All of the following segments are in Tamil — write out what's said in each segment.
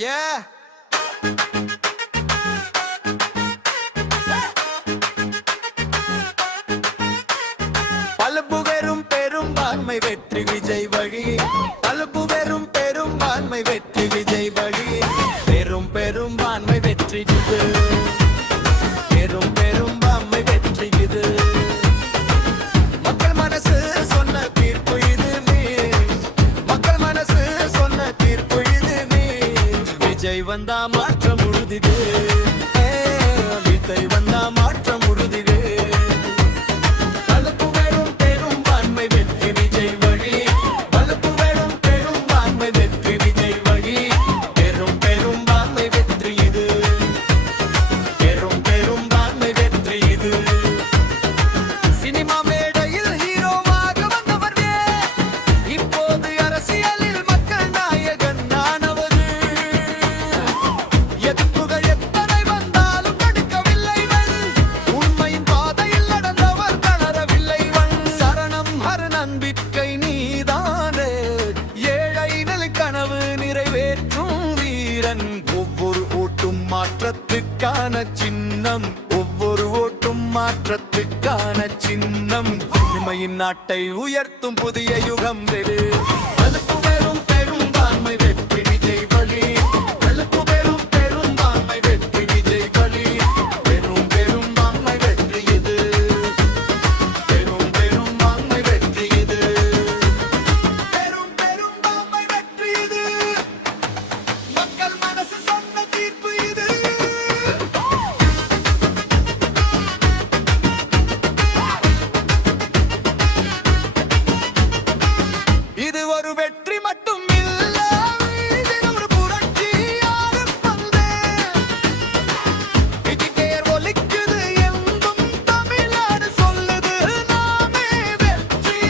Yeah. பலப்பு வெறும் பெரும்பான்மை வெற்றி விஜய் வழி. பலப்பு வெறும் பெரும்பான்மை வெற்றி விஜய் வழி. பெரும் பெரும்பான்மை வெற்றி இது. பெரும் பெரும்பான்மை வெற்றி இது. மக்கள் மனசு சொன்ன தீர்ப்பு இது. மக்கள் மனசு சொன்ன தீர்ப்பு இது. விஜய் வந்தா மாற்றம் உறுதிது. விஜய் வந்தா மாற்றம் உறுதிது. நம்பிக்கை நீதானே ஏழை நிலை கனவு நிறைவேற்றும் வீரன். ஒவ்வொரு ஓட்டும் மாற்றத்துக்கான சின்னம். ஒவ்வொரு ஓட்டும் மாற்றத்துக்கான சின்னம். உண்மையின் நாட்டை உயர்த்தும் புதிய யுகம் வெறு. வெறும் பெரும்பான்மை வெற்றி விஜய் வழி. வெளுப்பு வெறும் பெரும்பான்மை வெற்றி விஜய் வழி. பெரும் பெரும்பான்மை வெற்றி இது. பெரும் பெரும்பான்மை வெற்றி இது. பெரும் பெரும்பான்மை வெற்றி இது. மக்கள் மனசு சொன்ன தீர்ப்பு இது. இது ஒரு வெற்றி மட்டும் இல்ல, இது ஒரு புரட்சியான பந்து. விஜய் ஒலிக்குது எங்கும் தமிழ்நாடு சொல்லுது நாமே வெற்றி.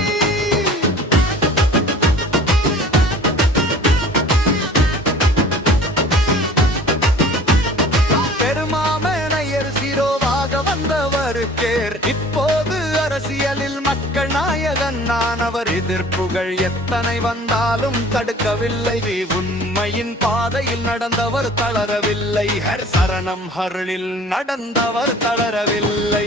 பெருமாமனையர் சீரோவாக வந்தவருக்கே இப்போது அரசியலில் மக்கள் நாயகன் நானவர். எதிர்ப்புகள் எத்தனை வந்தாலும் தடுக்கவில்லை. உண்மையின் பாதையில் நடந்தவர் தளரவில்லை. ஹர் சரணம் ஹருளில் நடந்தவர் தளரவில்லை.